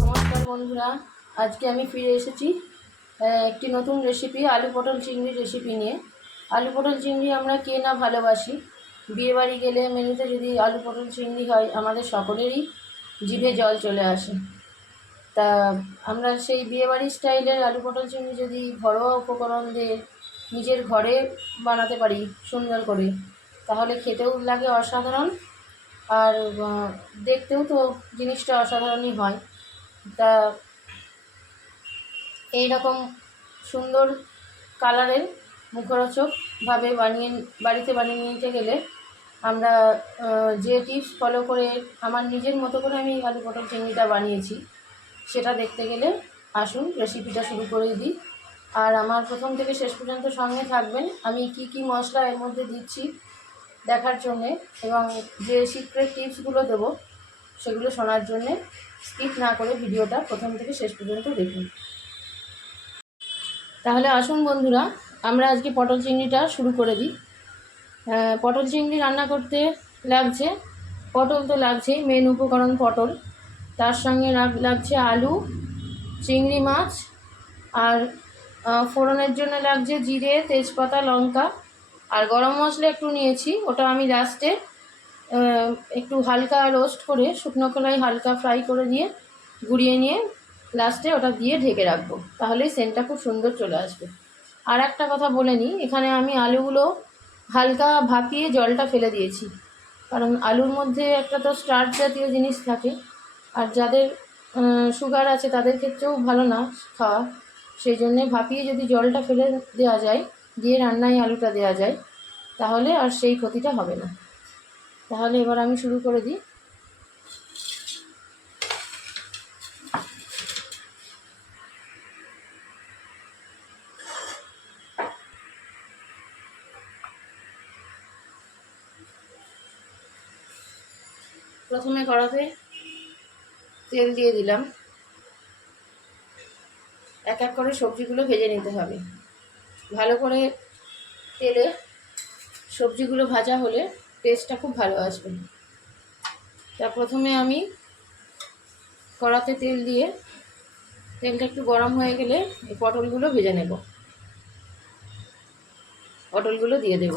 নমস্কার বন্ধুরা, আজকে আমি ফিরে এসেছি একটি নতুন রেসিপি আলু পটল চিংড়ির রেসিপি নিয়ে। আলু পটল চিংড়ি আমরা কে না ভালোবাসি। বিয়েবাড়ি গেলে মেনুতে যদি আলু পটল চিংড়ি হয় আমাদের সকলেরই জিভে জল চলে আসে। তা আমরা সেই বিয়েবাড়ি স্টাইলের আলু পটল চিংড়ি যদি ঘরোয়া উপকরণ দিয়ে নিজের ঘরে বানাতে পারি সুন্দর করে, তাহলে খেতেও লাগে অসাধারণ, আর দেখতেও তো জিনিসটা অসাধারণই হয়। তা এইরকম সুন্দর কালারের মুখরোচকভাবে বাড়িতে বানিয়ে নিতে গেলে আমরা যে টিপস ফলো করে আমার নিজের মতো করে আমি আলু পটল চিংড়িটা বানিয়েছি সেটা দেখতে গেলে আসুন রেসিপিটা শুরু করে দিই। আর আমার প্রথম থেকে শেষ পর্যন্ত সঙ্গে থাকবেন। আমি কি কি মশলা এর মধ্যে দিচ্ছি দেখার জন্যে এবং যে সিক্রেট টিপসগুলো দেবো সেগুলো শোনার জন্যে স্কিপ না করে ভিডিওটা প্রথম থেকে শেষ পর্যন্ত দেখুন। তাহলে আসুন বন্ধুরা, আমরা আজকে পটল চিংড়িটা শুরু করে দিই। পটল চিংড়ি রান্না করতে লাগছে পটল, তো লাগছেই, মেন উপকরণ পটল। তার সঙ্গে লাগছে আলু, চিংড়ি মাছ, আর ফোড়নের জন্য লাগছে জিরে, তেজপাতা, লঙ্কা, আর গরম মশলা একটু নিয়েছি, ওটা আমি লাস্টে একটু হালকা রোস্ট করে শুকনো খোলায় হালকা ফ্রাই করে নিয়ে গুঁড়িয়ে নিয়ে লাস্টে ওটা দিয়ে ঢেকে রাখবো, তাহলেই সেন্টটা খুব সুন্দর চলে আসবে। আর একটা কথা বলে নিই, এখানে আমি আলুগুলো হালকা ভাপিয়ে জলটা ফেলে দিয়েছি, কারণ আলুর মধ্যে একটা তো স্টার্চ জাতীয় জিনিস থাকে, আর যাদের সুগার আছে তাদের ক্ষেত্রেও ভালো না খাওয়া। সেই জন্যে ভাপিয়ে যদি জলটা ফেলে দেওয়া যায়, দিয়ে রান্নায় আলুটা দেওয়া যায়, তাহলে আর সেই ক্ষতিটা হবে না। তাহলে এবার আমি শুরু করে দিই। প্রথমে কড়াতে তেল দিয়ে দিলাম, এক এক করে সবজিগুলো ভেজে নিতে হবে। ভালো করে তেলে সবজিগুলো ভাজা হলে টেস্টটা খুব ভালো আসবে। তা প্রথমে আমি কড়াতে তেল দিয়ে তেলটা একটু গরম হয়ে গেলে এই পটলগুলো ভেজে নেব। পটলগুলো দিয়ে দেব।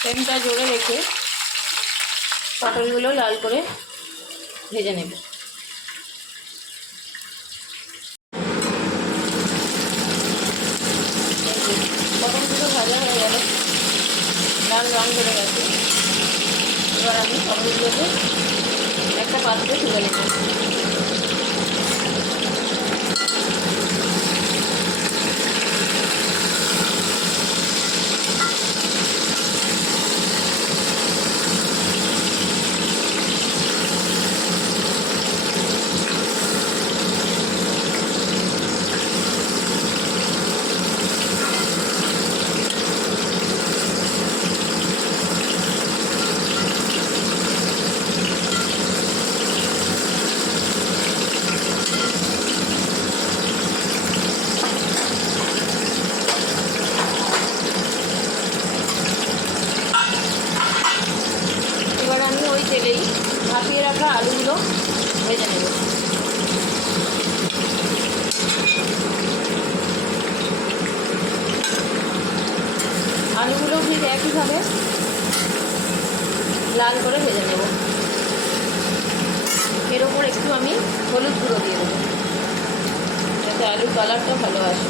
ফ্লেমটা জোরে রেখে পটলগুলো লাল করে ভেজে নেব। পটলগুলো ভাজা হয়ে গেল, লাল রং ধরে গেছে। এবার আমি পটলগুলোকে একটা পাত্রে তুলে নেব। এবার আমি ওই তেলেই ভাপিয়ে রাখা আলুগুলো ভেজে নেব। আলুগুলো ঠিক একইভাবে লাল করে ভেজে নেব। এর ওপর একটু আমি হলুদ গুঁড়ো দিয়ে দেবো, যাতে আলুর কালারটা ভালো আসে।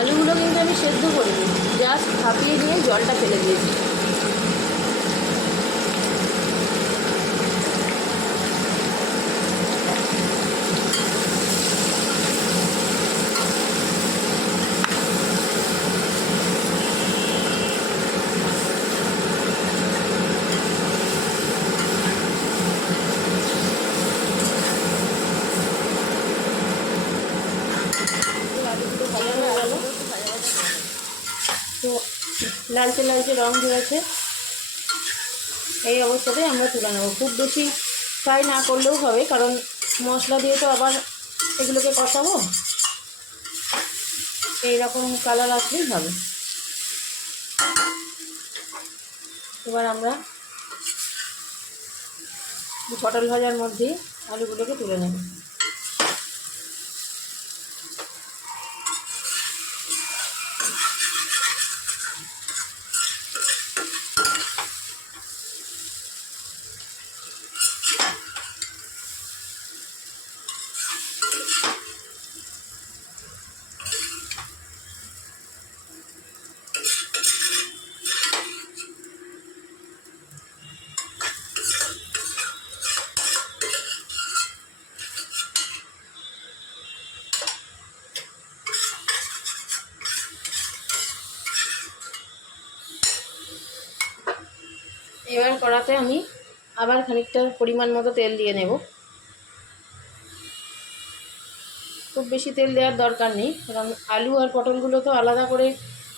আলুগুলো কিন্তু আমি সেদ্ধ করিনি, জাস্ট ভাপিয়ে নিয়ে জলটা ফেলে দিয়েছি। আলুগুলো ভাজা লালচে লালচে রং ধরেছে, এই অবস্থাতে আমরা তুলে নেব। খুব বেশি ফ্রাই না করলেও হবে, কারণ মশলা দিয়ে তো আবার এগুলোকে কষাবো। এইরকম কালার আসলেই হবে। এবার আমরা পটল ভাজার মধ্যে আলুগুলোকে তুলে নেব। এবার কড়াতে আমি আবার খানিকটা পরিমাণ মতো তেল দিয়ে নেব। খুব বেশি তেল দেওয়ার দরকার নেই, কারণ আলু আর পটলগুলো তো আলাদা করে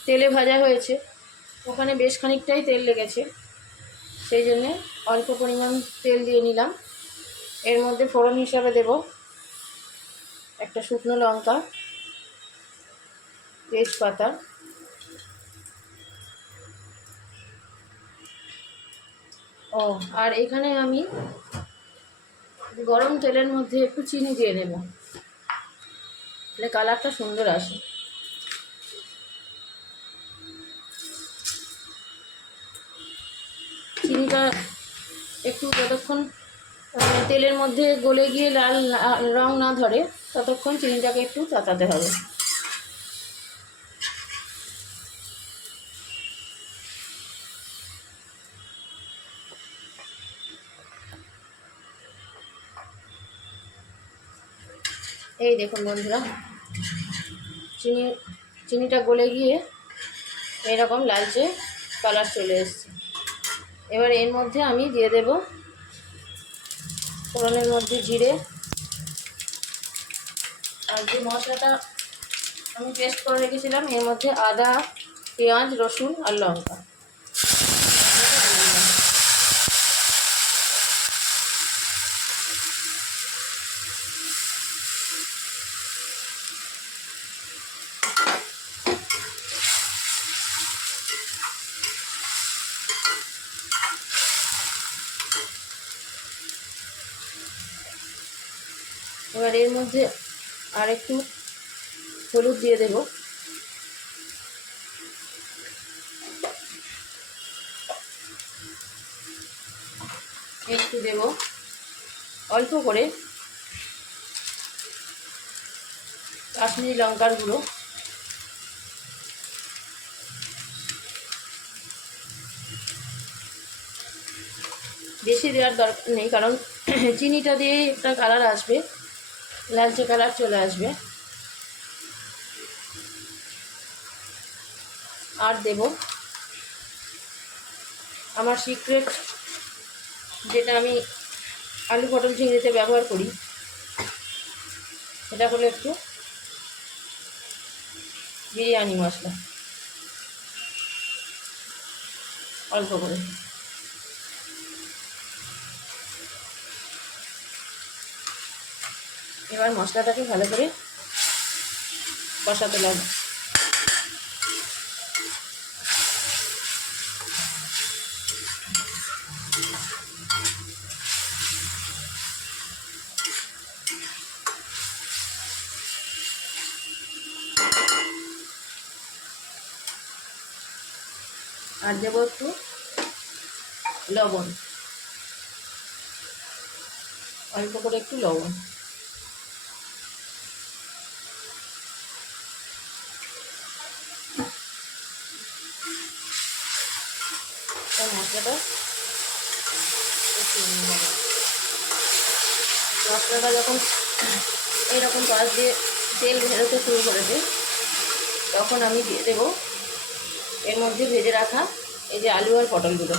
তেলে ভাজা হয়েছে, ওখানে বেশ খানিকটাই তেল লেগেছে, সেই জন্যে অল্প পরিমাণ তেল দিয়ে নিলাম। এর মধ্যে ফোড়ন হিসাবে দেব একটা শুকনো লঙ্কা, তেজপাতা, আর এখানে আমি গরম তেলের মধ্যে একটু চিনি দিয়ে নেব, তাহলে কালারটা সুন্দর আসে। চিনিটা একটু যতক্ষণ তেলের মধ্যে গলে গিয়ে লাল রং না ধরে ততক্ষণ চিনিটাকে একটু চাচাতে হবে। এই দেখুন বন্ধুরা, চিনিটা গলে গিয়ে এরকম লালচে কালার চলে এসছে। এবার এর মধ্যে আমি দিয়ে দেব ফোড়নের মধ্যে জিরে, আর যে মশলাটা আমি পেস্ট করে রেখেছিলাম এর মধ্যে আদা, পেঁয়াজ, রসুন আর লঙ্কা। এবার এর মধ্যে আর একটু হলুদ দিয়ে দেব, একটু দেব অল্প করে কাশ্মীরি লঙ্কার গুঁড়ো, বেশি দেওয়ার দরকার নেই, কারণ চিনিটা দিয়ে একটা কালার আসবে, লালচে কালার চলে আসবে। আর দেব আমার সিক্রেট, যেটা আমি আলু পটল চিংড়িতে ব্যবহার করি, সেটা হলো একটু বিরিয়ানি মশলা, অল্প করে। এবার মশলাটাকে ভালো করে কষাতে লাগবে। আর দেবো একটু লবণ, অল্প করে একটু লবণ। মশলাটা মশলাটা যখন এইরকম পাশ দিয়ে তেল বেরোতে শুরু করেছে তখন আমি দিয়ে দেবো এর মধ্যে ভেজে রাখা এই যে আলু আর পটলগুলো।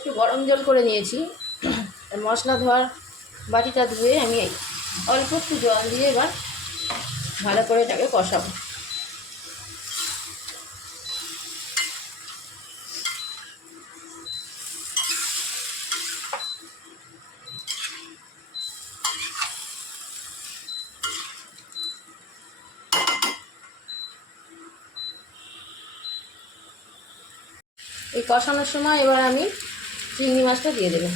একটু গরম জল করে নিয়েছি। মশলা ধোয়ার বাটিটা ধুয়ে আমি অল্প একটু জল দিয়ে এবার ভালো করে এটাকে কষাবো। এই কষানোর সময় এবার আমি চিংড়ি মাছটা দিয়ে দেবো।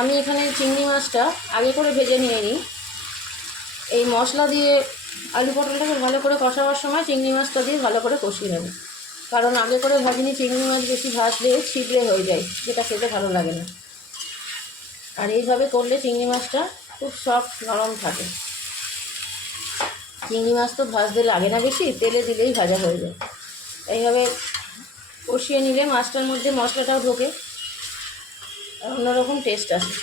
আমি এখানে চিংড়ি মাছটা আগে করে ভেজে নিয়ে নিই। এই মশলা দিয়ে আলু পটলটাকে ভালো করে কষাবার সময় চিংড়ি মাছটা দিয়ে ভালো করে কষিয়ে নেব, কারণ আগে করে ভাজিনি চিংড়ি মাছ বেশি ভাজলে ছিটলে হয়ে যায়, যেটা খেতে ভালো লাগে না। আর এইভাবে করলে চিংড়ি মাছটা খুব সফট নরম থাকে। চিংড়ি মাছ তো ভাজতে লাগে না বেশি, তেলে দিলেই ভাজা হয়ে যায়। এইভাবে কষিয়ে নিলে মাছটার মধ্যে মশলাটাও ঢোকে, অন্যরকম টেস্ট আসে।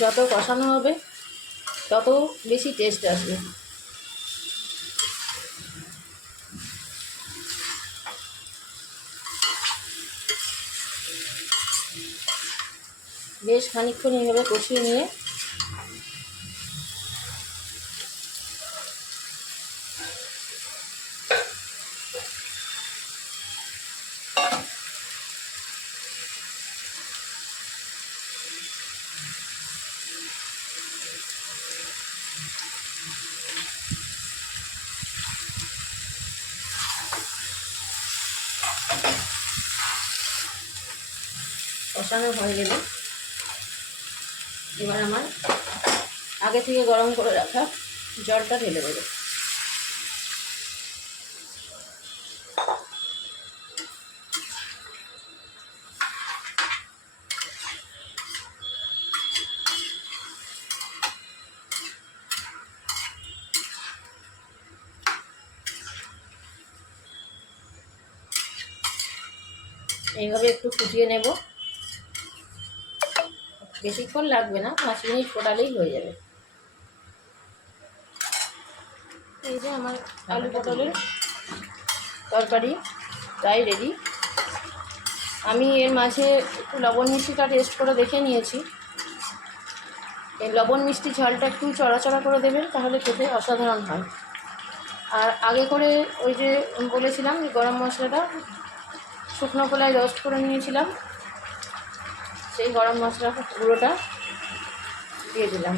যত কষানো হবে তত বেশি টেস্ট আসবে। বেশ খানিকক্ষণ এইভাবে কষিয়ে নিয়ে কষানো হয়ে গেলে এবার আমার আগে থেকে গরম করে রাখা জলটা ঢেলে দেবো। এইভাবে একটু ফুটিয়ে নেব, বেশিক্ষণ লাগবে না, 5 মিনিট ফোটালেই হয়ে যাবে। এই যে আমার আলু পটলের তরকারি প্রায় রেডি। আমি এর মাঝে একটু লবণ মিষ্টিটা টেস্ট করে দেখে নিয়েছি। এই লবণ মিষ্টি ঝালটা একটু চড়াচড়া করে দেবেন, তাহলে খেতে অসাধারণ হয়। আর আগে করে ওই যে বলেছিলাম যে গরম মশলাটা শুকনো কলায় রোস্ট করে নিয়েছিলাম, সেই গরম মশলা গুঁড়োটা দিয়ে দিলাম।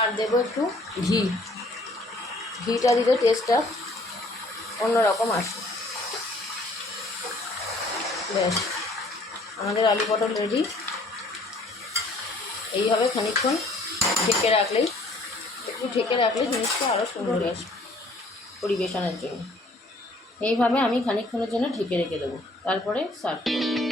আর দেবো একটু ঘিটা দিলে টেস্টটা অন্যরকম আসে। ব্যাস, আমাদের আলু পটল রেডি। এইভাবে খানিকক্ষণ ঢেকে রাখলে জিনিসটা আরও সুন্দর আসে পরিবেশনের জন্য। এইভাবে আমি খানিকক্ষণের জন্য ঢেকে রেখে দেবো, তারপরে সার্ভ করব।